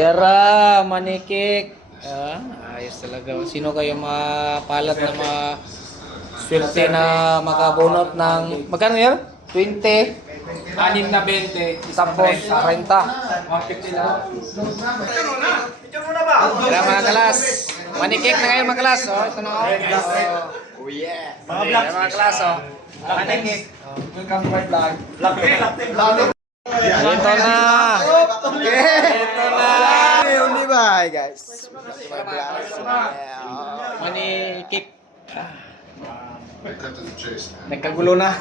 Yara, manikik. Ayos talaga. Sino kayo mapalat na swerte na makabunot ng magkano yan? 20. 6 na 20. Tapos 30. 150 lang. Kaya mga kalas. Manikik na ngayon mga kalas. Oh, ito na oh. Oh yeah. Mga kalas oh. Manikik. Welcome to my vlog. Ito na. Ito na. Hindi ba, guys? Manikik. Nagkagulo na.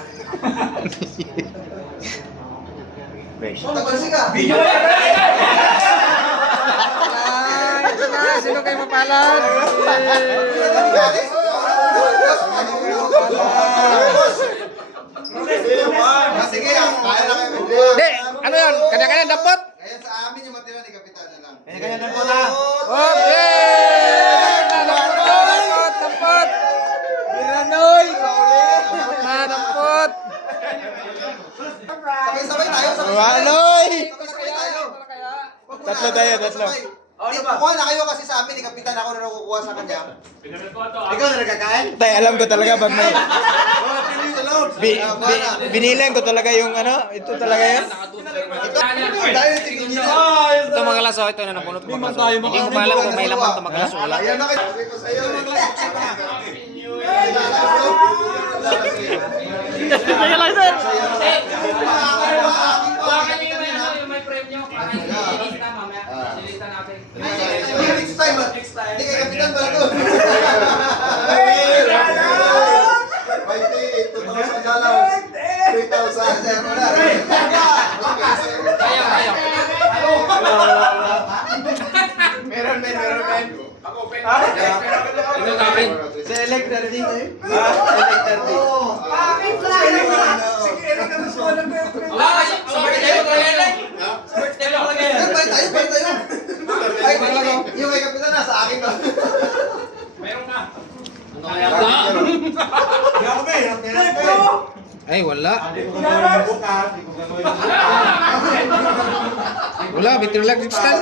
Ito na. Sino kayo mapalat? Sige, kaya na kayo. Hindi. Ano yan? Kanya-kanya dapat? Kaya sa amin yung matira ni Kapitan na lang. Kanya-kanya na po na. Okay! Dapat! Biranoy! Dapat! Sabay-sabay tayo, sabay-sabay. Biranoy! Sabay-sabay tayo. Tatlo tayo, tatlo. Kukuha na kayo kasi sa amin ni Kapitan, ako na nakukuha sa kanya. Ikaw na nagkakain? Tay, alam ko talaga pag may... Binilang ko talaga yung ano, ito talaga yan. Tayo yung tingin nyo. Ito mga laso, ito na napunot ko mga laso. Hindi ko maalam kung may laman ito mga laso. Wala. Ayan na kayo. Sabi ko sa'yo. Next time, hindi kay Kapitan pala to. $2,000. 3,000. Meron. Ito namin. Select na rin eh. Select na rin. Balik tayo. Ay, yung kay Kapitan nasa akin ba? Meron ka. Ay, wala. Wala, bitter lang. Wala.